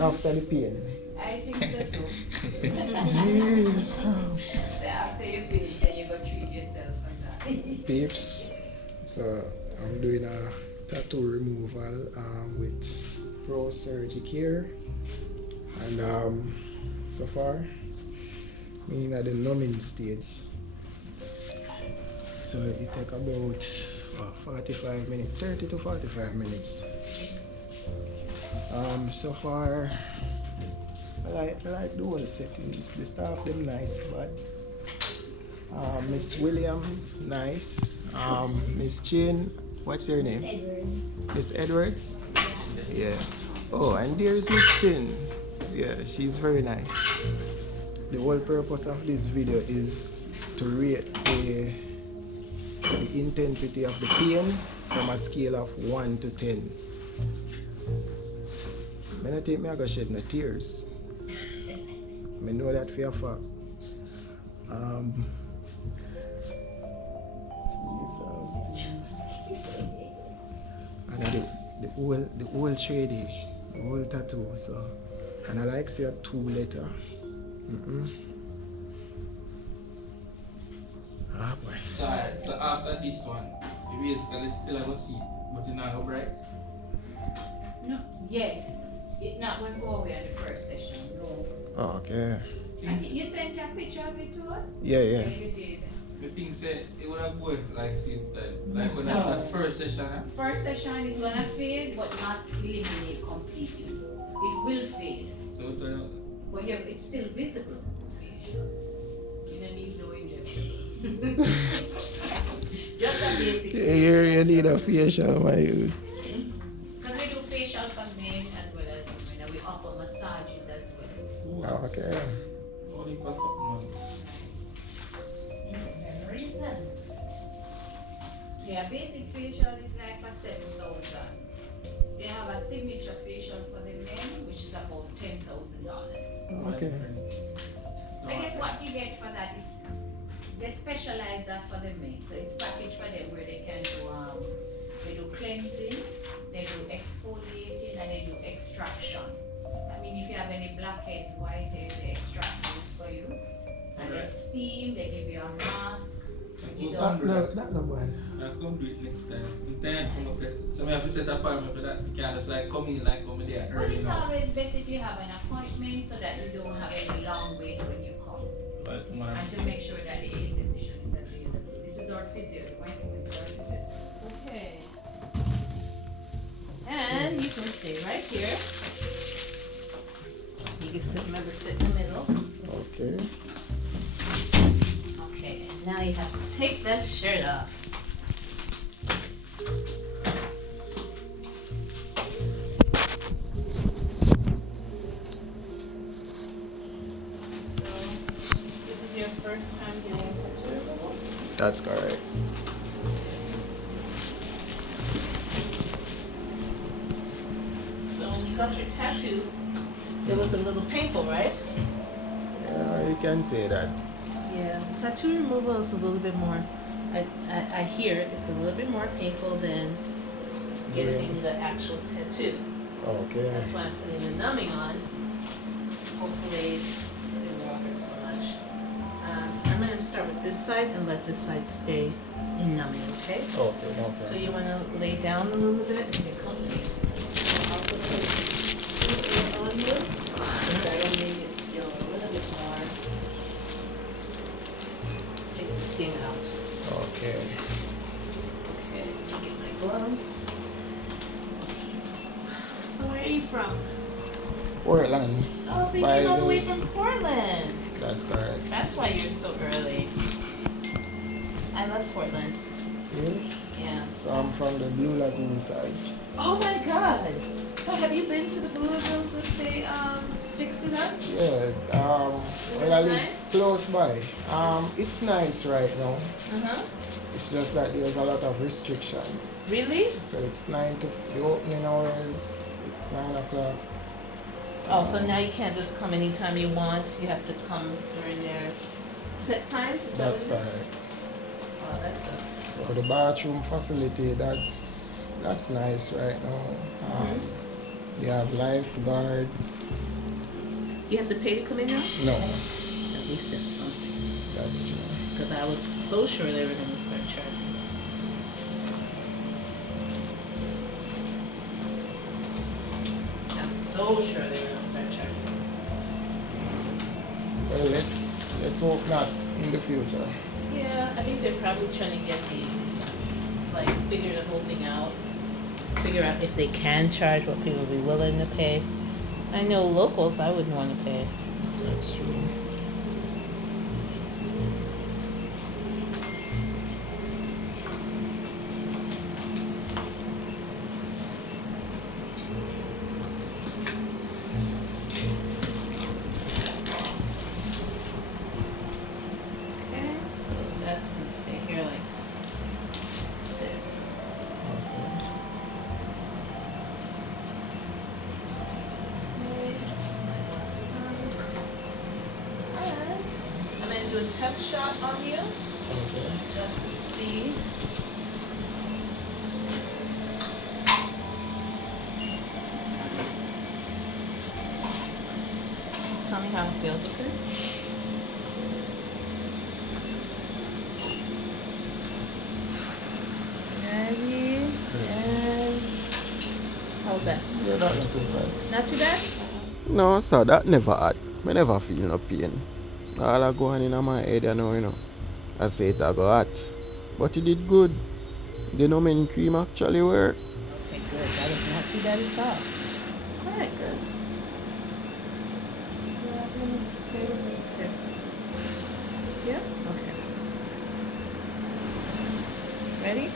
after the pain? I think so too. Jeez. So after you finish, then you go treat yourself for that. Peeps. So I'm doing a tattoo removal with Pro Surgicare. And so far, me at the numbing stage. So it take about 45 minutes, 30 to 45 minutes. So far, I like the whole settings. The staff them nice, but Miss Williams nice. Miss Chin, what's your name? Edwards. Miss Edwards. Yeah. Oh, and there's Miss Chin. Yeah, she's very nice. The whole purpose of this video is to rate the intensity of the pain from a scale of 1 to 10. I don't think I go shed no tears. I know that for a fact. And the whole shady, the whole tattoo. So, and I like say a 2 letter. Ah boy. So after this one, you basically still have a seat, but you're not bright. No. Yes. It not when go away at the first session. No. Oh, okay. And you sent a picture of it to us? Yeah. Yeah, you did. The thing said it would have worked like same time. Like when No. that first session, First session is gonna fade, but not eliminate completely. It will fade, So but yeah, it's still visible. You don't need no injection. Just a basic. Here you need a facial, my youth. Because we do facial for men as well as women, and we offer massages as well. Oh, okay. only for a couple months. It's very reasonable. Yeah, basic facial is like for 7,000. They have a signature facial for the men, which is about $10,000. Okay. I guess what you get for that is they specialize that for the men. So it's packaged for them where they can do they do cleansing, they do exfoliating, and they do extraction. I mean, if you have any blackheads, whiteheads, they extract those for you. And they steam, they give you a mask. You That don't. no bad. I'll come do it next time. In time come up with so we have to set an appointment for that. We can't just like come in like come there But early it's now. always best if you have an appointment so that you don't have any long wait when you come. But And to make sure that the aesthetician is available. This is our physio. You might go with our physio. Okay. And you can stay right here. You can sit, remember, sit in the middle. Okay. Okay, and now you have to take that shirt off. So, this is your first time getting a tattoo removal? That's correct. So when you got your tattoo, it was a little painful, right? Yeah, you can say that. Yeah, tattoo removal is a little bit more. I hear it's a little bit more painful than getting the actual tattoo. Okay. That's why I'm putting the numbing on. Hopefully, it won't hurt so much. I'm gonna start with this side and let this side stay in numbing. Okay. Okay, no So problem. you wanna lay down a little bit and get comfy. Also put it on you. That'll make it feel a little bit more. Take the sting out. Okay. Okay, let me get my gloves. So where are you from? Portland. Oh, so you By came all the the- way from Portland. That's correct. That's why you're so early. I love Portland. Really? Yeah. So I'm from the Blue Lagoon side. Oh my God. So have you been to the Blue Lagoon since they fixed it up? Yeah. Well, I live Nice? close by. It's nice right now. Uh-huh. It's just that there's a lot of restrictions. Really? So it's 9 to the opening hours. It's 9 o'clock. Oh, so now you can't just come anytime you want. You have to come during their set times? Is that That's what it is? correct. Oh, that sucks. So the bathroom facility, that's nice right now. They have lifeguard. You have to pay to come in now? No, At least that's something. that's true. Because I was so sure they were going to start charging. I'm so sure they were going to start charging. Well, let's hope not in the future. Yeah, I think they're probably trying to get figure the whole thing out. Figure out if they can charge, what people will be willing to pay. I know locals, I wouldn't want to pay. That's true. Okay, so that's gonna stay here like this. Okay, my glasses on. Alright. I'm gonna do a test shot on you, Okay. just to see. Tell me how it feels, okay? Ready? And how's that? Yeah, that's not too bad. Not too bad? No, sir, that never hurt. I never feel no pain. All I go on in my head, you know. I say it I go hot. But it did good. The numbing cream actually work. Okay, good. That is not too bad at all. Alright, good. Yeah, let me stay with this here. Yeah? Okay. Ready?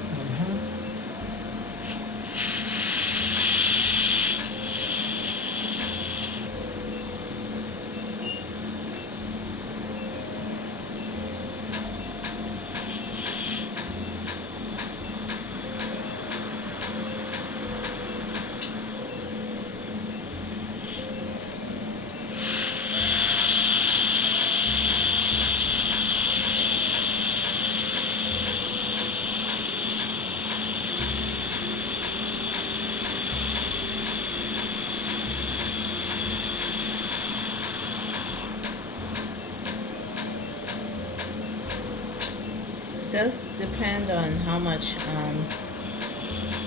Does depend on how much,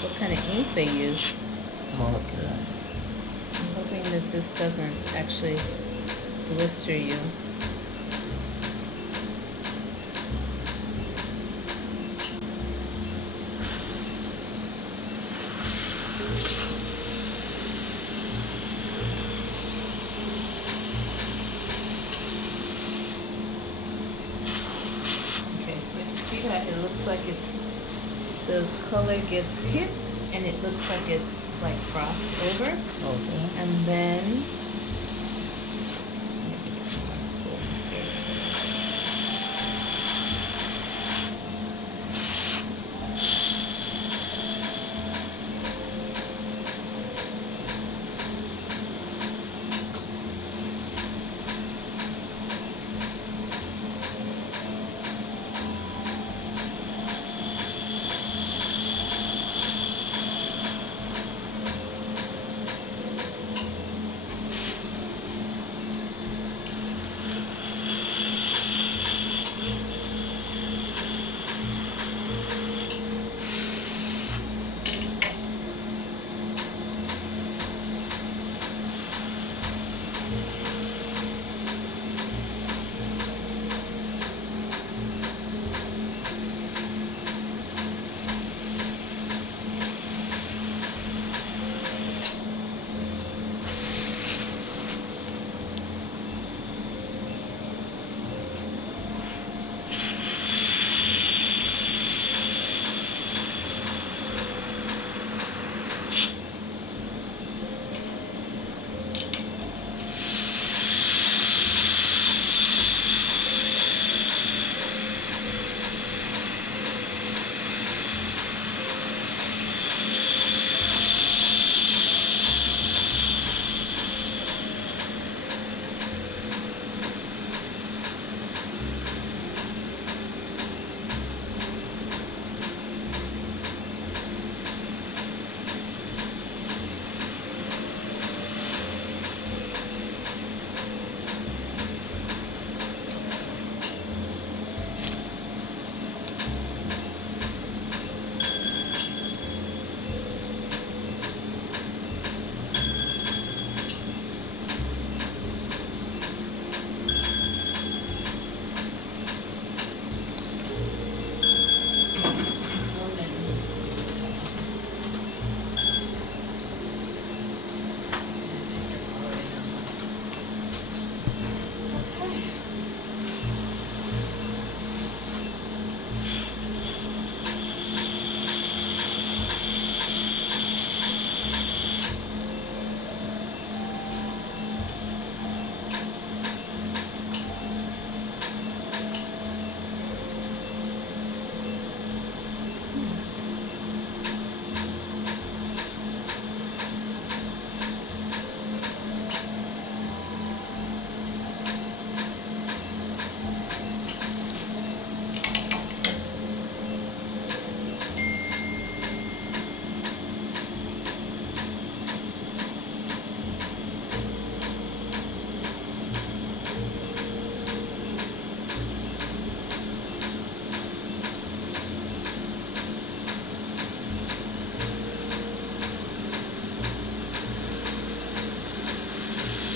what kind of ink they use. Okay. I'm hoping that this doesn't actually blister you. Okay, so you see that it looks like the color gets hit and it looks like it like frosts over. Okay. And then let me get some more coolness here.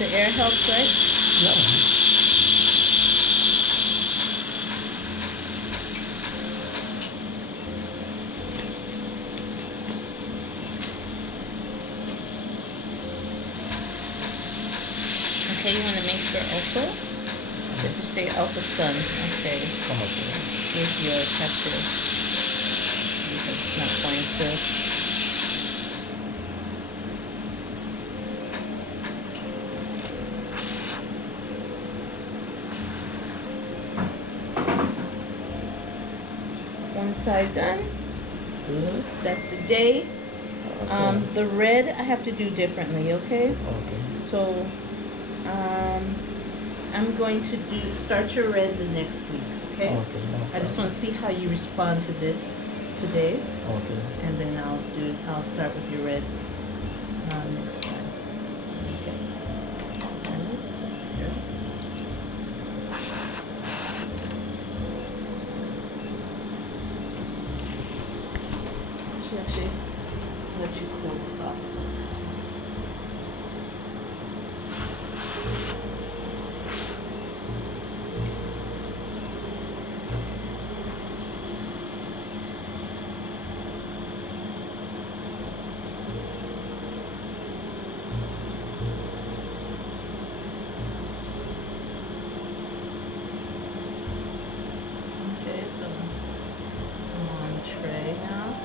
The air helps, right? Yeah. Okay, you want to make sure also that you stay out the sun. Okay, Come on. here's your ketchup. Because it's not going to. One side done. Mhm. That's the day. Okay. The red I have to do differently, okay? Okay. So, I'm going to start your red the next week, okay? Okay. No I just problem. want to see how you respond to this today, Okay. and then I'll start with your reds next time. Okay. Alright, that's good. Should actually let you cool this off. Okay, so I'm on the tray now.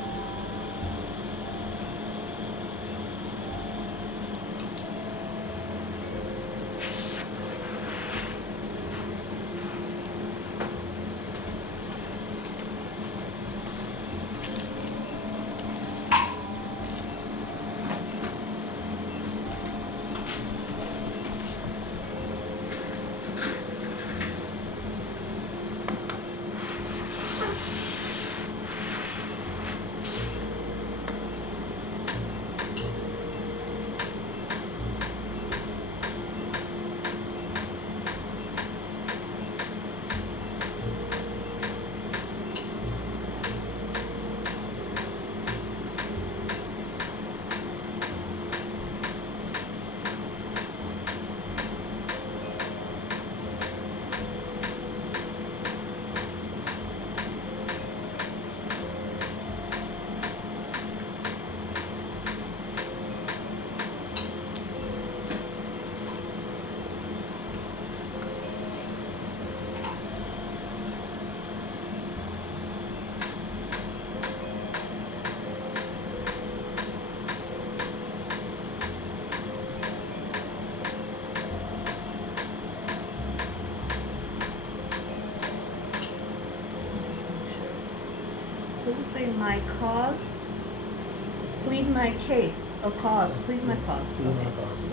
Just make sure. Does it say my cause? Plead my case or cause? Please my cause. Please my Okay. cause, yeah.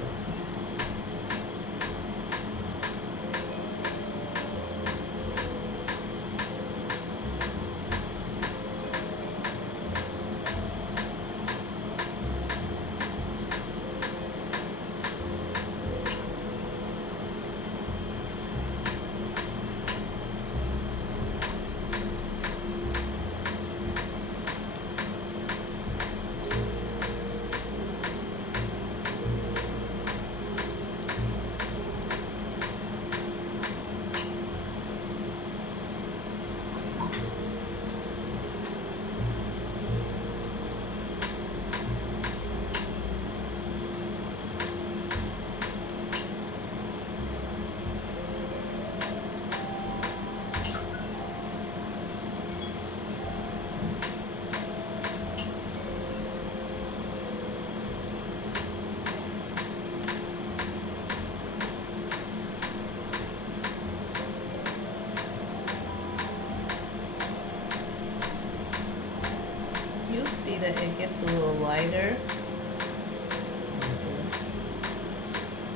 You'll see that it gets a little lighter.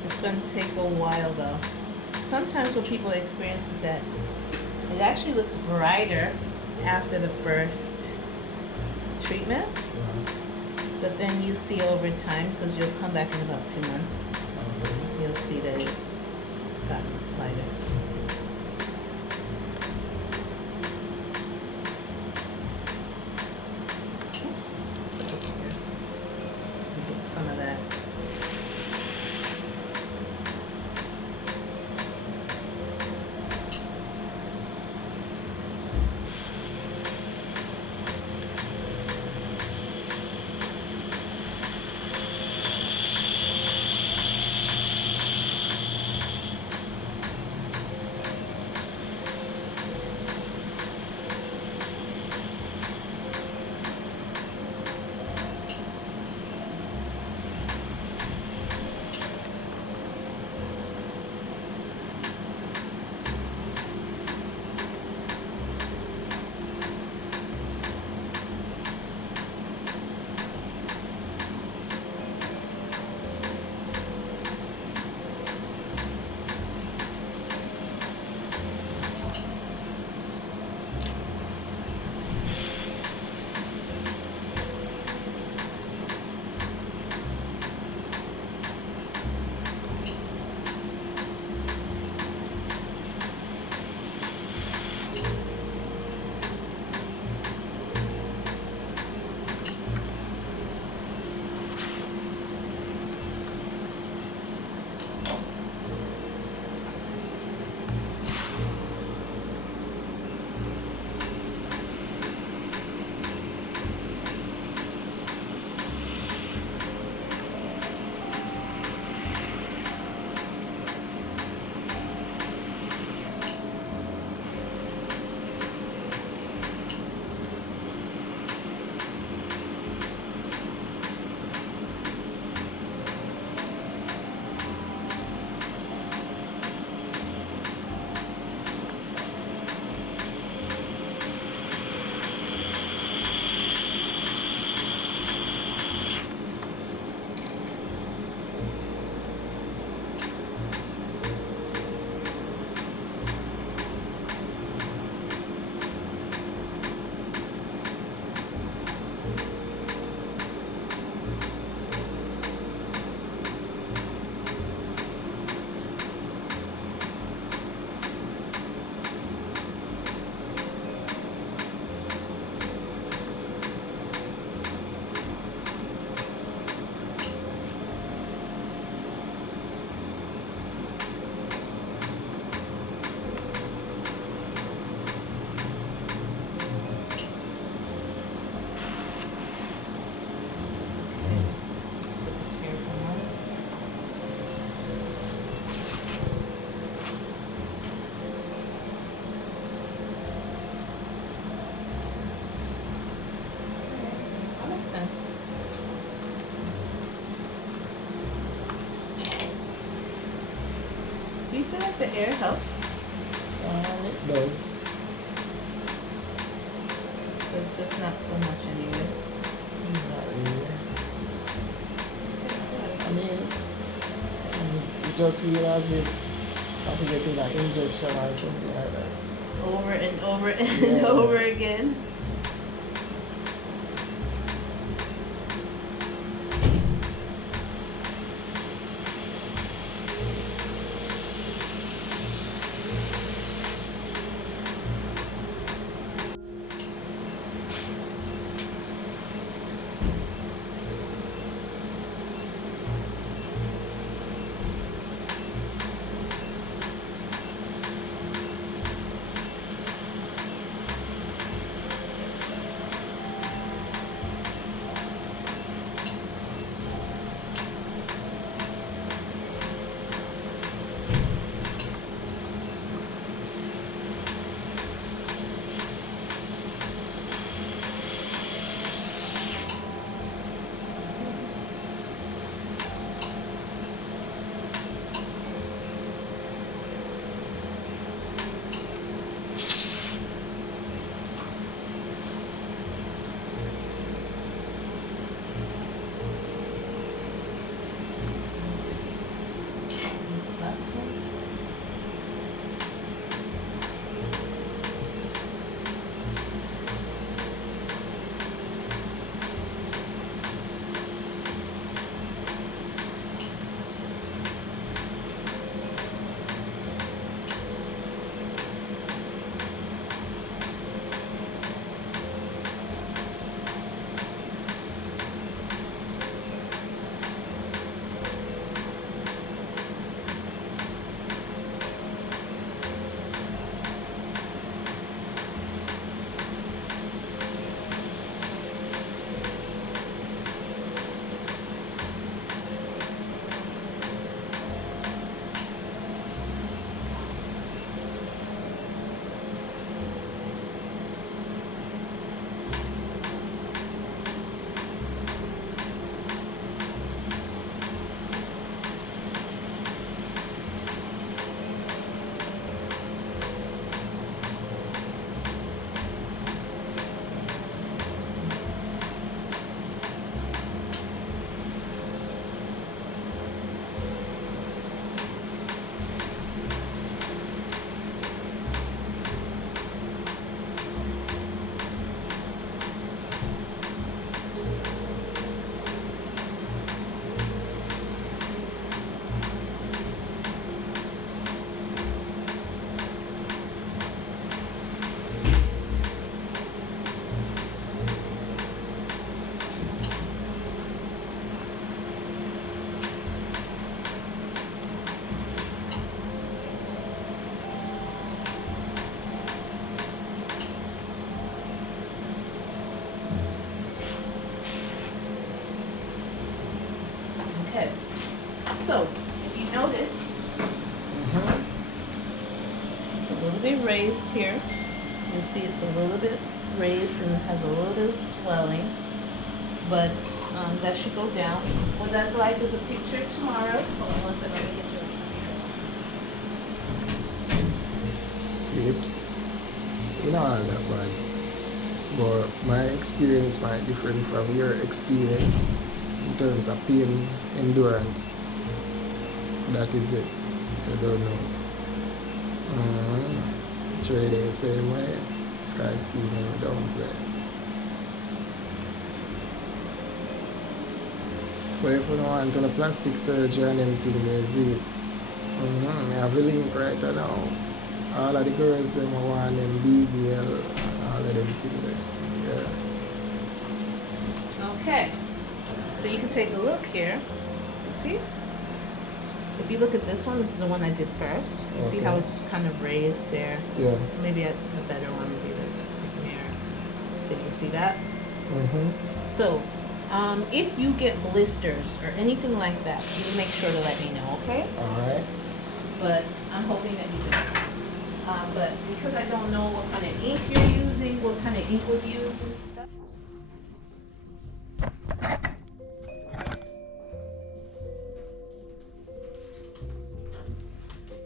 It's going to take a while though. Sometimes what people experience is that it actually looks brighter after the first treatment, but then you see over time, because you'll come back in about 2 months, you'll see that it's gotten lighter. Oops, put this here. Get some of that. like the air helps. It does. But it's just not so much anyway. Not really. I mean, it just feels as if I have to get in an injection or something like that. Over and over and Yeah. over again. Last one. Okay. So, if you notice, it's a little bit raised here. You'll see it's a little bit raised and it has a little bit of swelling, but that should go down. What I'd like is a picture tomorrow. Hold on one second, let me get you. Hips, you know, all that bad. But my experience might differ from your experience in terms of pain endurance. That is it. I don't know. Sure, they same way. Sky skiing and don't play. But if you don't want to do plastic surgery and everything, they see it. I have a link right now. All of the girls them want them BBL and all of them things there. Yeah. Okay. So you can take a look here. You see? If you look at this one, this is the one I did first. You see how Okay. it's kind of raised there? Yeah. Maybe a better one would be this right here. So you see that? So, if you get blisters or anything like that, you make sure to let me know, okay? Alright. But I'm hoping that you don't. But because I don't know what kind of ink you're using, what kind of ink was used and stuff.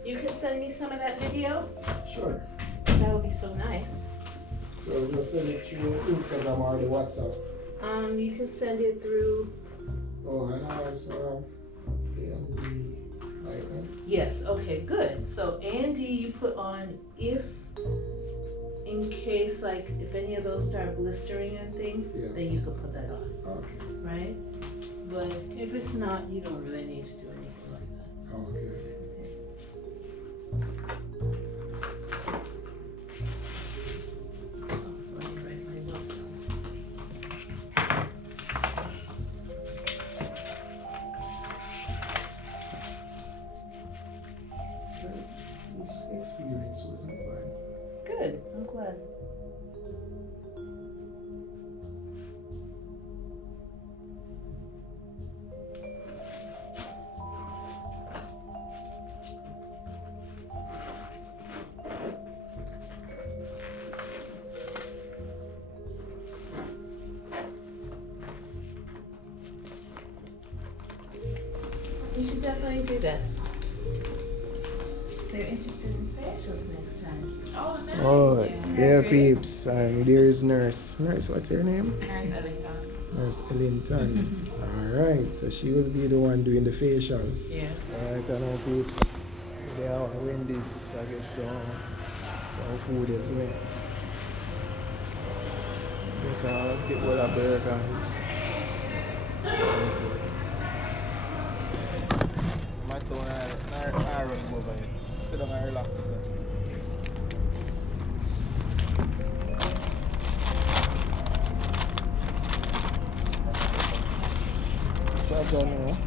You can send me email? Sure. That would be so nice. So just send it through Instagram or the WhatsApp. You can send it through. Oh, and I also have AMD item. Yes, okay, good. So Andy, you put on if, in case, like, if any of those start blistering and things, Yeah. then you can put that on, Okay. right? But if it's not, you don't really need to do anything like that. Okay. Oh, so let me write my notes. This experience wasn't bad. Good, I'm glad. You should definitely do that. They're interested in facials next time. Oh, nice. Oh, yeah, Great. peeps. And there's Nurse. Nurse, what's her name? Nurse Ellington. Nurse Ellington. Alright, so she will be the one doing the facial. Yes. Alright, I know, peeps. They are Wendy's. I get some food as well. Yes, I'll get what a burger. My tone, I run over it. Sit down and relax a bit. Charge on now.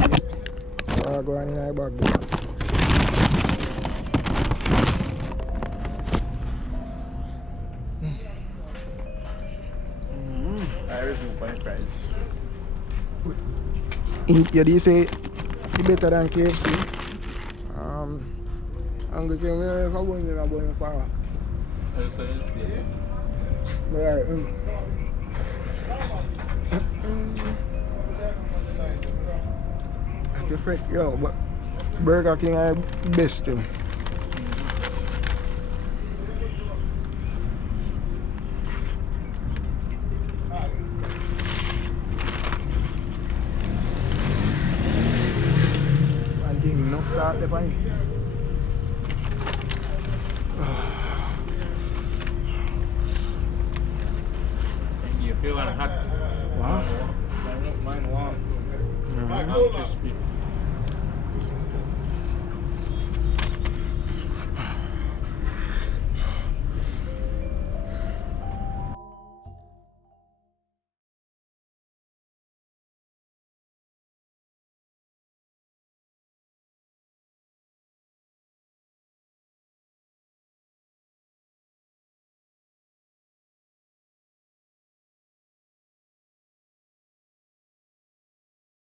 Yes. So I'll go on in our bag there. I review my price. You do say it's better than KFC. I'm going to tell you if I want to go in far. Right. That's different, yo, but Burger King are best thing. One thing, enough salt there, fine.